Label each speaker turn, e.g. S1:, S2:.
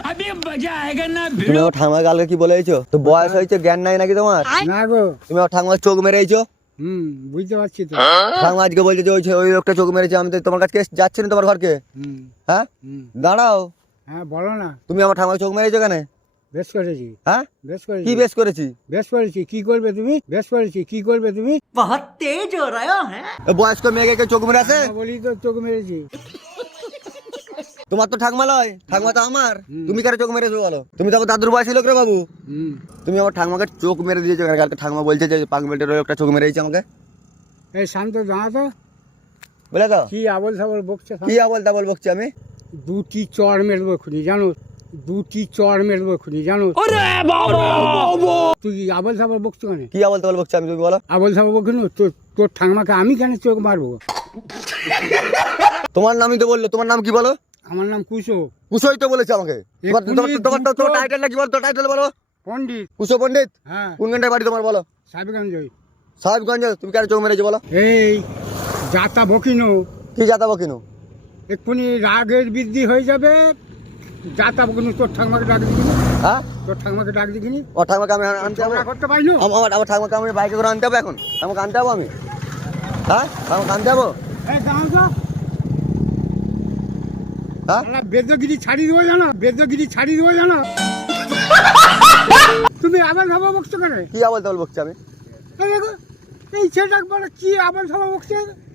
S1: তুমি আমার ঠাকুমা কালকে কি বলেছো? তো বয়স হয়েছে, জ্ঞান নাই নাকি তোমার?
S2: না গো।
S1: তুমি আমার ঠাকুমার চোখ মেরেছো।
S2: বুঝতে পারছি তো।
S1: ঠাকুমা আজকে বলছে যে ওই লোকটা চোখ মেরেছে, আমি তো তোমার কাছে যাচ্ছি না তোমার ঘরকে। হ্যাঁ দাঁড়াও।
S2: হ্যাঁ বলো না।
S1: তুমি আমার ঠাকুমার চোখ মেরেছো কেন?
S2: বেশ করেছি।
S1: হ্যাঁ
S2: বেশ করেছি।
S1: কি বেশ করেছি?
S2: বেশ করেছি। কি করবে তুমি? বেশ করেছি। কি করবে তুমি?
S3: बहुत तेज हो रहा है।
S1: বয়স্ক মেয়েকে চোখ মেরে আছে?
S2: বলি তো চোখ মেরেছি।
S1: তোমার তো ঠাকুমা লয়, ঠাকুমা তো আমার। তুমি কেন চোখ মেরেছো বলো? তুমি তো আমার দাদুর বয়সী লোক রে বাবু। তুমি আমার ঠাকুমাকে চোখ মেরে দিয়েছো কেন? কালকে ঠাকুমা বলছে যে পাগমেটের ওই একটা চোখ মেরেছে আমাকে।
S2: এই শান্ত দাঁড়া তো।
S1: বলে তো
S2: কি আবল সাবল বকছে?
S1: কি আবল তাবল বকছি আমি?
S2: দুটি চড় মেরবো খুনি জানো? দুটি চড় মেরবো খুনি জানো? তুই আবল সাবল বকছো কেন?
S1: কি আবল তাবল বকছি আমি, তুমি বলো?
S2: আবল সাবল বকছো তোর ঠাকুমাকে আমি কেন চোখ মারবো?
S1: তোমার নামই তো বললো, তোমার নাম কি বলো?
S2: আমার নাম কুশো।
S1: কুশোই তো বলেছে আমাকে। তোমার টাইটেলটা কি বলো? তো টাইটেল বলো।
S2: পণ্ডিত।
S1: কুশো পণ্ডিত।
S2: হ্যাঁ।
S1: কোন ঘন্টায় বাড়ি তোমার বলো?
S2: সাহেবগঞ্জ।
S1: সাহেবগঞ্জ। তুমি কেন চোখ মেরেছো বলো?
S2: এই যাতা বকিনো।
S1: কি যাতাবো কিনু?
S2: এক্ষুনি রাগের বৃদ্ধি হয়ে যাবে। যাতা বকিনো তোর ঠাকুমাকে ডাক দিবি।
S1: হ্যাঁ
S2: তোর ঠাকুমাকে ডাক দিবি।
S1: ও ঠাকুমাকে আমি আনতে যাবো?
S2: ঝগড়া করতে পারিনি।
S1: আমার ঠাকুমাকে আমি বাইকে করে আনতে যাবো এখন? আমাকে আনতে যাবো আমি? হ্যাঁ আমাকে আনতে যাবো?
S2: এই দাঁড়াও তো।
S1: হ্যাঁ
S2: বেদগিরি ছাড়িয়ে দেবো জানো? বেদগিরি ছাড়িয়ে দেবো জানো? তুমি আবার ভাবা বকছো কেন?
S1: কি আবল তাবল বকছি আমি?
S2: এই দেখো এই ছেলেটা বলে কি আবার ভাবা বকছে?